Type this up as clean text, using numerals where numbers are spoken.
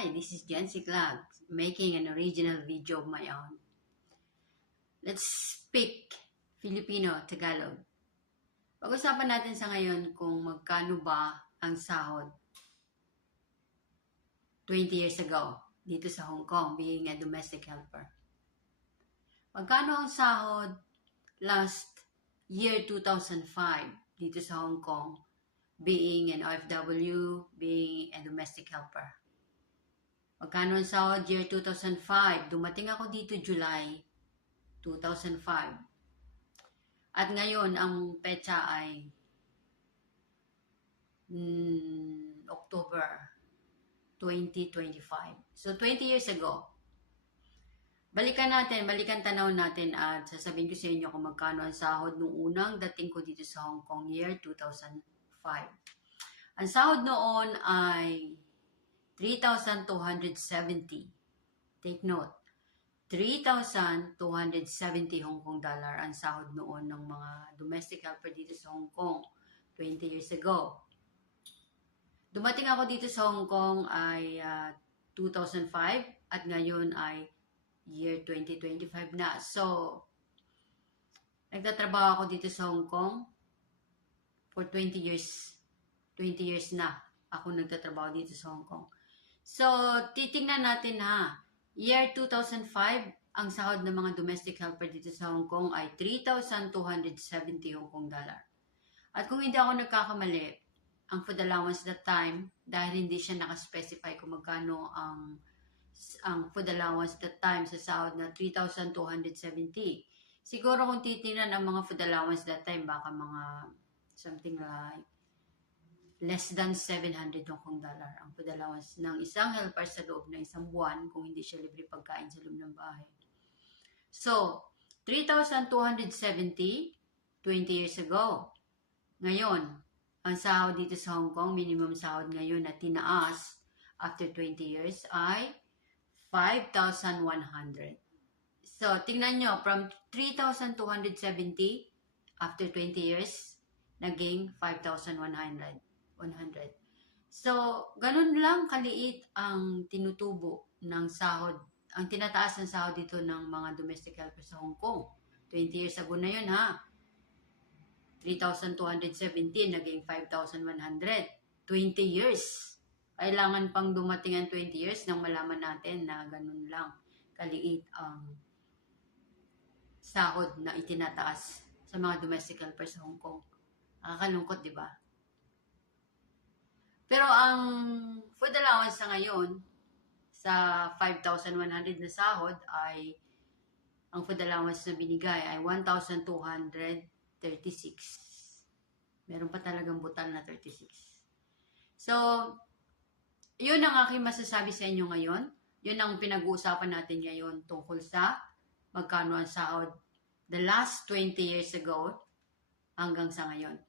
Hi, this is Jency Clark, making an original video of my own. Let's speak Filipino, Tagalog. Pag-usapan natin sa ngayon kung magkano ba ang sahod 20 years ago dito sa Hong Kong being a domestic helper. Magkano ang sahod last year 2005 dito sa Hong Kong being an OFW, being a domestic helper. Magkano ang sahod year 2005? Dumating ako dito July 2005. At ngayon, ang petsa ay October 2025. So, 20 years ago. Balikan tanawin natin at sasabihin ko sa inyo kung magkano ang sahod nung unang dating ko dito sa Hong Kong year 2005. Ang sahod noon ay 3,270. Take note, 3,270 Hong Kong dollar ang sahod noon ng mga domestic helper dito sa Hong Kong 20 years ago. Dumating ako dito sa Hong Kong ay 2005 at ngayon ay year 2025 na. So, nagtatrabaho ako dito sa Hong Kong for 20 years. 20 years na ako nagtatrabaho dito sa Hong Kong. So, titingnan natin ha. Year 2005, ang sahod ng mga domestic helper dito sa Hong Kong ay 3,270 Hong Kong dollar. At kung hindi ako nagkakamali, ang food allowance that time, dahil hindi siya nakaspecify kung magkano ang food allowance that time sa sahod na 3,270. Siguro kung titingnan ang mga food allowance that time, baka mga something like less than 700 Hong Kong dollar ang food allowance ng isang helper sa loob ng isang buwan kung hindi siya libre pagkain sa loob ng bahay. So, 3,270, 20 years ago. Ngayon, ang sahod dito sa Hong Kong, minimum sahod ngayon na tinaas after 20 years ay 5,100. So, tingnan nyo, from 3,270 after 20 years, naging 5,100. So, ganun lang kaliit ang tinutubo ng sahod, ang tinataas ng sahod dito ng mga domestic helpers sa Hong Kong. 20 years ago na yun ha. 3,217 naging 5,100. 20 years. Kailangan pang dumating ang 20 years nang malaman natin na ganun lang kaliit ang sahod na itinataas sa mga domestic helpers sa Hong Kong. Nakakalungkot, di ba? Pero ang food allowance sa ngayon, sa 5,100 na sahod, ay ang food allowance na binigay ay 1,236. Meron pa talagang butal na 36. So, yun ang aking masasabi sa inyo ngayon. Yun ang pinag-uusapan natin ngayon tungkol sa magkano ang sahod the last 20 years ago hanggang sa ngayon.